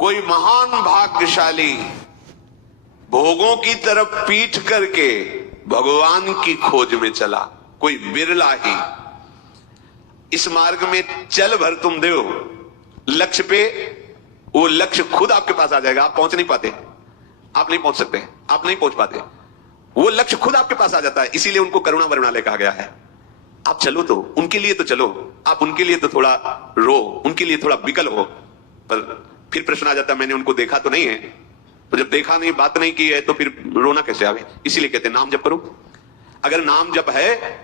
कोई महान भाग्यशाली भोगों की तरफ पीठ करके भगवान की खोज में चला, कोई बिरला ही। इस मार्ग में चल भर तुम देव, लक्ष्य पे वो लक्ष्य खुद आपके पास आ जाएगा। आप पहुंच नहीं पाते, आप नहीं पहुंच सकते, आप नहीं पहुंच पाते, वो लक्ष्य खुद आपके पास आ जाता है। इसीलिए उनको करुणा वरुणालय कहा गया है। आप चलो तो उनके लिए तो चलो, आप उनके लिए तो थोड़ा रो, उनके लिए थोड़ा विकल हो। पर फिर प्रश्न आ जाता है मैंने उनको देखा तो नहीं है, तो जब देखा नहीं, बात नहीं की है, तो फिर रोना कैसे आवे। इसीलिए कहते हैं नाम जप करो। अगर नाम जप है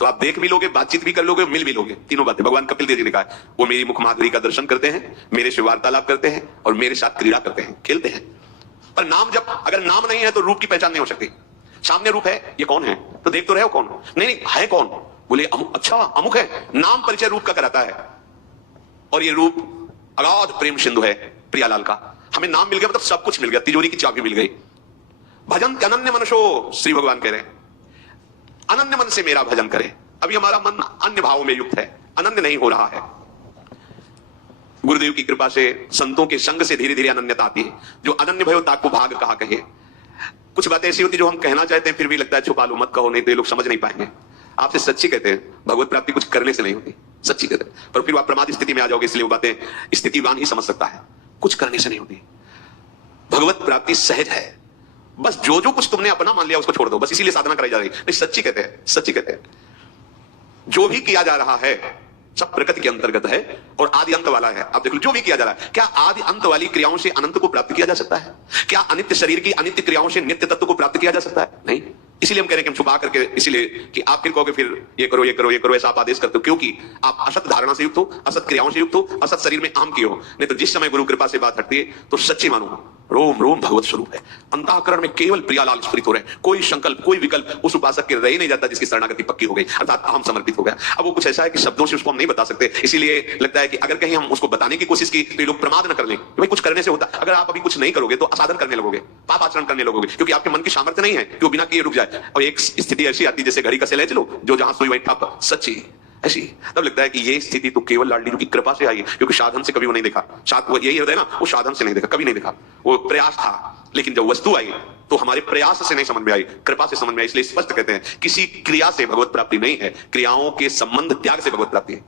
तो आप देख भी लोगे, बातचीत भी कर लोगे, मिल भी लोगे। तीनों बातें भगवान कपिल देव जी ने कहा है। वो मेरी मुख माधुरी का दर्शन करते हैं, मेरे से वार्तालाप करते हैं और मेरे साथ क्रीड़ा करते हैं, खेलते हैं। पर नाम जप, अगर नाम नहीं है तो रूप की पहचान नहीं हो सकती। सामने रूप है, ये कौन है, तो देख तो रहे हो कौन, नहीं नहीं है कौन, बोले अमुक, अच्छा अमुक है। नाम परिचय रूप का कराता है। और ये रूप अगाध प्रेम सिंधु है प्रियालाल का। हमें नाम मिल गया मतलब सब कुछ मिल गया, तिजोरी की चाबी मिल गई। भजन अनन्य मनसो, श्री भगवान कह रहे हैं अनन्य मन से मेरा भजन करे। अभी हमारा मन अन्य भावों में युक्त है, अनन्य नहीं हो रहा है। गुरुदेव की कृपा से, संतों के संग से धीरे धीरे अनन्यता आती है। जो अनन्य भयो ताको भाग कहा कहे। कुछ बातें ऐसी होती जो हम कहना चाहते हैं फिर भी लगता है छुपा लो, मत कहो, नहीं तो ये लोग समझ नहीं पाएंगे। आपसे सच्ची कहते हैं, भगवत प्राप्ति कुछ करने से नहीं होती, सच्ची कहते हैं। पर फिर आप प्रमाद स्थिति में आ जाओगे, इसलिए वो बातें स्थितिवान ही समझ सकता है, कुछ करने से नहीं होती। भगवत प्राप्ति सहज है, बस जो जो कुछ तुमने अपना मान लिया उसको छोड़ दो, बस इसीलिए साधना कराई जा रही है। नहीं, सच्ची कहते हैं, सच्ची कहते हैं। जो भी किया जा रहा है सब प्रकृति के अंतर्गत है और आदि अंत वाला है। आप देख लो, जो भी किया जा रहा है, क्या आदि अंत वाली क्रियाओं से अनंत को प्राप्त किया जा सकता है? क्या अनित्य शरीर की अनित्य क्रियाओं से नित्य तत्व को प्राप्त किया जा सकता है? नहीं। इसीलिए हम कह रहे हैं कि हम छुपा करके, इसलिए कि आप फिर कहोगे फिर ये करो, ये करो, ये करो, ऐसा आप आदेश करते हो क्योंकि आप असत धारणा से युक्त हो, असत क्रियाओं से युक्त हो, असत शरीर में आम की हो। नहीं तो जिस समय गुरु कृपा से बात हटती है तो सच्ची मानो रोम रोम भगवत स्वरूप है। अंतःकरण में केवल प्रियालाल स्फुरित हो रहे हैं। कोई संकल्प, कोई विकल्प उस उपासक के रह ही नहीं जाता जिसकी शरणागति पक्की हो गई, अर्थात अहम समर्पित हो गया। अब वो कुछ ऐसा है कि शब्दों से उसको हम नहीं बता सकते। इसीलिए लगता है कि अगर कहीं हम उसको बताने की कोशिश की तो ये लोग प्रमाद न कर लें, भाई कुछ करने से होता। अगर आप अभी कुछ नहीं करोगे तो असाधन करने लगोगे, पाप आचरण करने लगोगे, क्योंकि आपके मन की सामर्थ्य नहीं है कि वो बिना किए रुक जाए। और एक स्थिति ऐसी आती जैसे घड़ी का सेल है, चलो जो जहां सुई वही ठप, सच्ची ऐसी। तब लगता है कि ये स्थिति तो केवल लाडली जी की कृपा से आई है, क्योंकि साधन से कभी वो नहीं देखा। साथ वो यही हृदय ना, वो साधन से नहीं देखा, कभी नहीं देखा, वो प्रयास था। लेकिन जब वस्तु आई तो हमारे प्रयास से नहीं समझ में आई, कृपा से समझ में आई। इसलिए स्पष्ट कहते हैं किसी क्रिया से भगवत प्राप्ति नहीं है, क्रियाओं के संबंध त्याग से भगवत प्राप्ति है।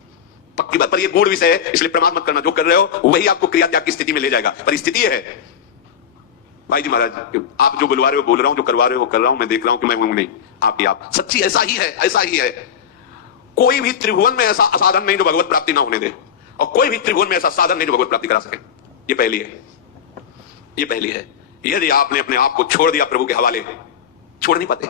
पक्की बात, पर ये गूढ़ विषय है, इसलिए प्रमाद मत करना। जो कर रहे हो वही आपको क्रिया त्याग की स्थिति में ले जाएगा। पर स्थिति है भाई जी महाराज, आप जो बुलवा रहे हो बोल रहा हूं, जो करवा रहे हो कर रहा हूं, मैं देख रहा हूं कि मैं हूं नहीं, आप ही आप। सच्ची ऐसा ही है, ऐसा ही है। कोई भी त्रिभुवन में ऐसा असाधन नहीं जो भगवत प्राप्ति ना होने दे, और कोई भी त्रिभुवन में ऐसा साधन नहीं जो भगवत प्राप्ति करा सके। ये पहली है, ये पहली है। यदि आपने अपने आप को छोड़ दिया प्रभु के हवाले, छोड़ नहीं पाते।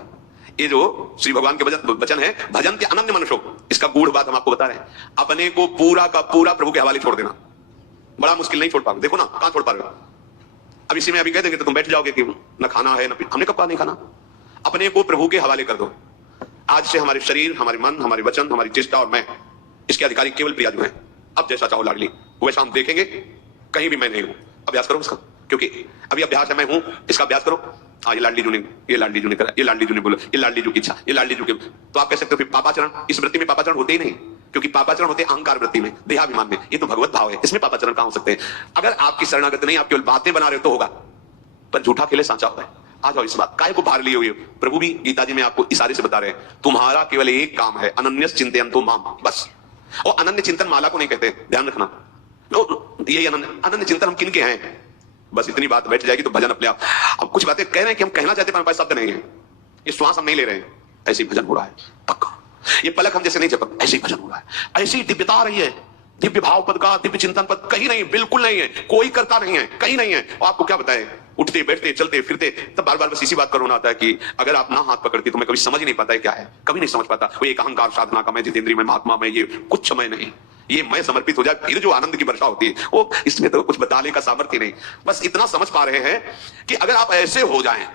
ये जो श्री भगवान के वचन है, भजन के अनन्य मनुष्यों, इसका गूढ़ बात हम आपको बता रहे हैं। अपने को पूरा का पूरा प्रभु के हवाले छोड़ देना बड़ा मुश्किल, नहीं छोड़ पाओगे। देखो ना कहां छोड़ पा रहे हो। अब इसी में अभी कह देंगे तो तुम बैठ जाओगे कि न खाना है न, हमने कब कहा नहीं खाना। अपने को प्रभु के हवाले कर दो। आज से हमारे शरीर, हमारे मन, हमारे वचन, हमारी चेष्टा और मैं, इसके अधिकारी केवल प्रियाजू हैं। अब जैसा चाहो लाडली, वैसा हम देखेंगे, कहीं भी मैं नहीं हूं। अभ्यास करो इसका, क्योंकि अभी अभ्यास है मैं हूं, इसका अभ्यास करो। हाँ, ये लाडली जू ने, ये लाडली जू ने करा, ये लाडली जू ने बोला, ये लाडली जू की इच्छा, ये लाडली जू के। तो आप कह सकते हो फिर पापाचरण, इस वृत्ति में पापाचरण होते ही नहीं, क्योंकि पापाचरण होते अहंकार वृत्ति में, देहाभिमान में। ये तो भगवत भाव है, इसमें पापाचरण कहां हो सकते हैं? अगर आपकी शरणागति नहीं, आप केवल बातें बना रहे हो तो होगा, पर झूठा खेले सांचा होता है। आ जाओ इस बात, काय को भार लिए हुए। प्रभु भी गीता जी में आपको इशारे से बता रहे हैं, तुम्हारा केवल एक काम है, अनन्य चिंतयन्तो माम, बस। और अनन्य चिंतन माला को नहीं कहते, ध्यान रखना। ये अनन्य चिंतन हम किन के हैं, बस इतनी बात बैठ जाएगी तो भजन अपने आप। अब कुछ बातें कह रहे हैं कि हम कहना चाहते हैं, शब्द नहीं है। ये श्वास हम नहीं ले रहे हैं, ऐसे ही भजन हो रहा है पक्का। ये पलक हम जैसे नहीं झपक, ऐसे ही भजन हो रहा है। ऐसी दिव्यता आ रही है, दिव्य भाव पद का, दिव्य चिंतन पद कहीं नहीं, बिल्कुल नहीं है, कोई करता नहीं है, कहीं नहीं है। और आपको क्या बताए, उठते बैठते चलते फिरते तब बार बार बस इसी बात करो ना आता है कि अगर आप ना हाथ पकड़ती तो मैं कभी समझ ही नहीं पाता है क्या है, कभी नहीं समझ पाता। वो एक अहंकार साधना का मैं, जितेंद्रिय में, महात्मा में, ये कुछ समय नहीं। ये मैं समर्पित हो जाए फिर जो आनंद की वर्षा होती है, वो इसमें तो कुछ बताने का सामर्थ्य नहीं। बस इतना समझ पा रहे हैं कि अगर आप ऐसे हो जाएं।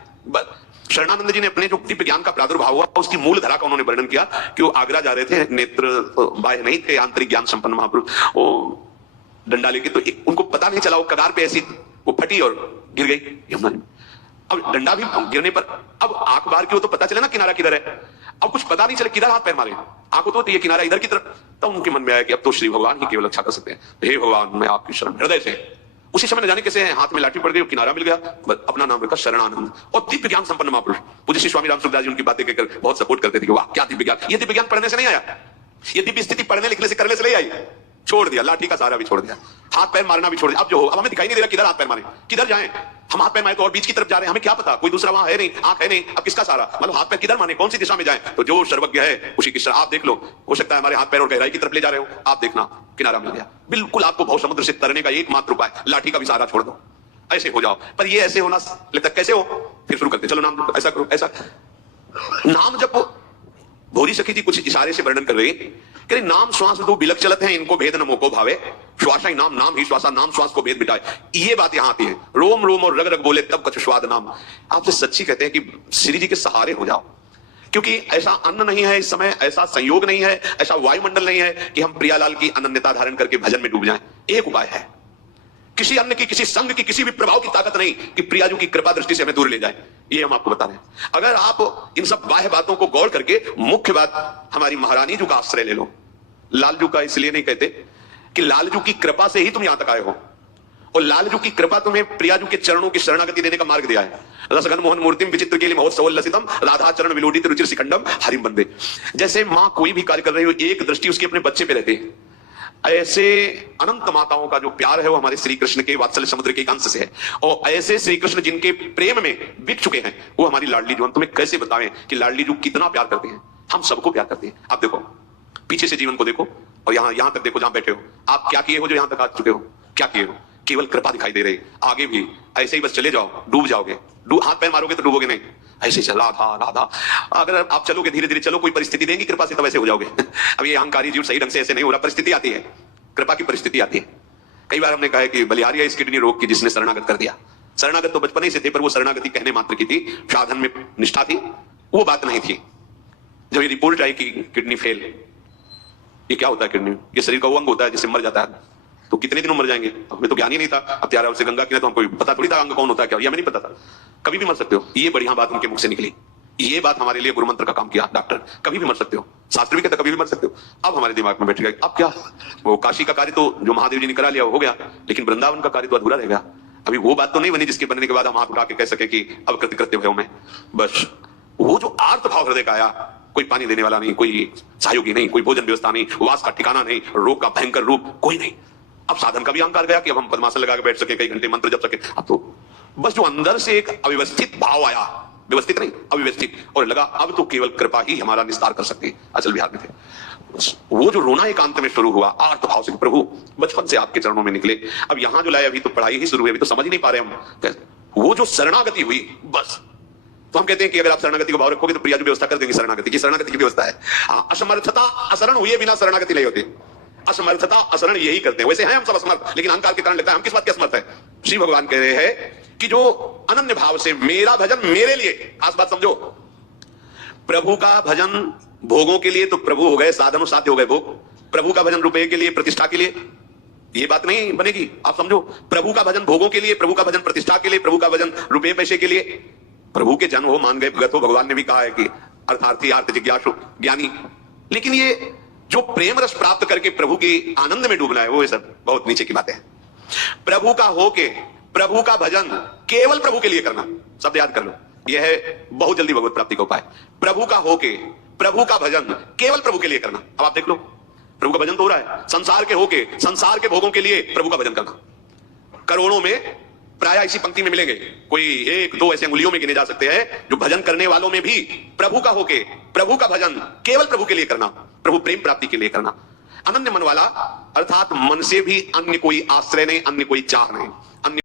शरणानंद जी ने अपने जो दिव्य ज्ञान का प्रादुर्भाव हुआ उसकी मूल धारा का उन्होंने वर्णन किया कि वो आगरा जा रहे थे, नेत्र बाह्य नहीं थे, आंतरिक ज्ञान संपन्न महापुरुष। वो डंडा लेके, तो उनको पता नहीं चला, वो कगार पे ऐसी वो फटी और गिर गई यमुना में। अब डंडा भी गिरने पर अब आंख बार की हो तो पता चले ना किनारा किधर है। अब कुछ पता नहीं चले किधर हाथ पैर मारे, आंखों तो ये किनारा इधर की तरफ। तब उनके मन में आया कि अब तो श्री भगवान ही केवल अच्छा कर सकते हैं। हे भगवान, मैं आपकी शरण हृदय से उसी समय न जाने कैसे हाथ में लाठी पड़ गई, किनारा मिल गया, अपना नाम रखा शरणानंद। और दिव्य ज्ञान संपन्न महापुरुष पूज्य श्री स्वामी राम सुखदास जी उनकी बातें कहकर बहुत सपोर्ट करते थे कि वाह क्या दिव्य ज्ञान। ये दिव्य ज्ञान पढ़ने से नहीं आया, ये दिव्य स्थिति पढ़ने लिखने से करने से नहीं आई। छोड़ दिया, लाठी का सहारा भी छोड़ दिया, हाथ पैर मारना भी छोड़ दिया। अब जो हो, अब हमें दिखाई नहीं दे रहा किधर हाथ पैर मारे, किधर जाएं। हम हाथ पैर मारे तो और बीच की तरफ जा रहे हैं, हमें क्या पता, कोई दूसरा वहां है नहीं, आंख है नहीं, अब किसका सहारा, मतलब हाथ पैर किधर माने, कौन सी दिशा में जाएं। तो जो सर्वज्ञ है उसी की शरण आप देख लो, हो सकता है हमारे हाथ पैर और गहराई की तरफ ले जा रहे हो, आप देखना किनारा मिल गया। बिल्कुल आपको भव समुद्र से तरने का एकमात्र उपाय, लाठी का भी सहारा छोड़ दो, ऐसे हो जाओ। पर ये ऐसे होना लगता कैसे हो, फिर शुरू करते चलो नाम ऐसा करो ऐसा। नाम जब भोरी सखी जी कुछ इशारे से वर्णन कर रही, कह रही नाम श्वास दो बिलक चलत है, इनको भेद न मोको भावे, श्वासा ही नाम, नाम ही श्वासा, नाम श्वास को भेद मिटाए। ये बात यहां आती है, रोम रोम और रग रग बोले तब कछु स्वाद नाम। आपसे सच्ची कहते हैं कि श्री जी के सहारे हो जाओ, क्योंकि ऐसा अन्न नहीं है इस समय, ऐसा संयोग नहीं है, ऐसा वायुमंडल नहीं है कि हम प्रियालाल की अनन्यता धारण करके भजन में डूब जाएं। एक उपाय है, किसी अन्य की, किसी संघ की, किसी भी प्रभाव की ताकत नहीं कि प्रियाजू की कृपा दृष्टि से हमें दूर ले जाए। ये हम आपको बता रहे हैं। अगर आप इन सब बाह्य बातों को गौर करके मुख्य बात हमारी महारानी जू का आश्रय ले लो। लालजू का इसलिए नहीं कहते कि लालजू की कृपा से ही तुम यहां तक आए हो, और लालजू की कृपा तुम्हें प्रियाजू के चरणों की शरणागति देने का मार्ग दिया है। रसगन मोहन मूर्तिम विचित्र के लिए महोत्सव लसितम, राधा चरण विलोडित रुचिर सिकंडम हरिम बंदे। जैसे मां कोई भी कार्य कर रही हो, एक दृष्टि उसकी अपने बच्चे पे रहती है, ऐसे अनंत माताओं का जो प्यार है वो हमारे श्री कृष्ण के वात्सल्य समुद्र के एक अंश से है। और ऐसे श्री कृष्ण जिनके प्रेम में बिक चुके हैं वो हमारी लाडली जू। हम तुम्हें कैसे बताएं कि लाडली जू कितना प्यार करते हैं, हम सबको प्यार करते हैं। आप देखो पीछे से जीवन को देखो और यहां तक देखो जहां बैठे हो, आप क्या किए हो जो यहां तक आ चुके हो, क्या किए हो, केवल कृपा दिखाई दे रही। आगे भी ऐसे ही बस चले जाओ, डूब जाओगे, हाथ पैर मारोगे तो डूबोगे नहीं, ऐसे चला था राधा। अगर आप चलोगे धीरे धीरे चलो, कोई परिस्थिति देंगी कृपा से, तब ऐसे हो जाओगे। अब ये अहंकारी जीव सही ढंग से ऐसे नहीं हो रहा, परिस्थिति आती है, कृपा की परिस्थिति आती है। कई बार हमने कहा है कि बलिहारी है इस किडनी रोग की जिसने शरणागत कर दिया। शरणागत तो बचपन ही से थे, पर वो शरणागति कहने मात्र की थी, साधन में निष्ठा थी, वो बात नहीं थी। जब ये रिपोर्ट आई कि किडनी फेल, ये क्या होता है किडनी, ये शरीर का वो अंग होता है जिससे मर जाता है, तो कितने दिनों मर जाएंगे, हमें तो ज्ञान ही नहीं था। अब त्यारा से गंगा की तो हमको पता थोड़ी था अंग कौन होता है क्या, ये हमें नहीं पता था। कभी भी मर सकते हो, ये बढ़िया बात उनके मुख से निकली। ये बात हमारे लिए गुरु मंत्र का काम किया, डॉक्टर कभी भी मर सकते हो, शास्त्र भी कहता कभी भी मर सकते हो। अब हमारे दिमाग में बैठ गया, अब क्या, वो काशी का कार्य तो जो महादेव जी ने करा लिया वो हो गया, लेकिन वृंदावन का कार्य तो अधूरा रह गया। अभी वो बात तो नहीं बनी जिसके बनने के बाद हम हाथ उठा के कह सके कि अब कृत्य भयो में। बस वो जो आर्त भाव हृदय का आया, कोई पानी देने वाला नहीं, कोई सहयोगी नहीं, कोई भोजन व्यवस्था नहीं, वास का ठिकाना नहीं, रोग का भयंकर रूप कोई नहीं। अब साधन का भी अहंकार गया कि अब हम पद्मासन लगा के बैठ सके, कई घंटे मंत्र जप सके। अब तो बस जो अंदर से एक अव्यवस्थित भाव आया, व्यवस्थित नहीं अव्यवस्थित, और लगा अब तो केवल कृपा ही हमारा निस्तार कर सकती है। अचल बिहार में थे, वो जो रोना एकांत में शुरू हुआ आर्त भाव से, प्रभु बचपन से आपके चरणों में निकले, अब यहां जो लाए अभी तो पढ़ाई ही शुरू हुई, अभी तो समझ ही नहीं पा रहे हम। वो जो शरणागति हुई, बस तो हम कहते हैं कि अगर आप शरणागति को भाव रखोगे तो प्रियाजू व्यवस्था कर देंगे। शरणागति की व्यवस्था है। असमर्थता असरण हुए बिना शरणागति नहीं होती। असमर्थता असरण यही करते हैं। वैसे हैं हम सब असमर्थ, लेकिन अहंकार के कारण लगता है हम किस बात के असमर्थ है। श्री भगवान कह रहे हैं कि जो अनन्य भाव से मेरा भजन मेरे लिए, खास बात समझो, प्रभु का भजन भोगों के लिए तो प्रभु हो गए, साधनों साध्य हो गए भोग। प्रभु का भजन रुपए के लिए, प्रतिष्ठा के लिए, ये बात नहीं बनेगी। आप समझो, प्रभु का भजन भोगों के लिए, प्रभु का भजन प्रतिष्ठा के लिए, प्रभु का भजन रुपए पैसे के लिए। प्रभु के जन हो, मान गए, भगत हो, भगवान ने भी कहा है कि अर्थार्थी अर्थ जिज्ञासु ज्ञानी। लेकिन ये जो प्रेम रस प्राप्त करके प्रभु के आनंद में डूबना है, वो सब बहुत नीचे की बातें हैं। प्रभु का होके प्रभु का भजन केवल प्रभु के लिए करना, शब्द याद कर लो, यह है बहुत जल्दी भगवत प्राप्ति का उपाय। प्रभु का होके प्रभु का भजन केवल प्रभु के लिए करना। अब आप देख लो, प्रभु का भजन तो हो रहा है, संसार के होके संसार के भोगों के लिए प्रभु का भजन करना। करोड़ों में प्राय इसी पंक्ति में मिलेंगे, कोई एक दो ऐसे अंगुलियों में गिने जा सकते हैं जो भजन करने वालों में भी प्रभु का होके प्रभु का भजन केवल प्रभु के लिए करना, प्रभु प्रेम प्राप्ति के लिए करना। अनन्य मन वाला, अर्थात मन से भी अन्य कोई आश्रय नहीं, अन्य कोई चाह नहीं।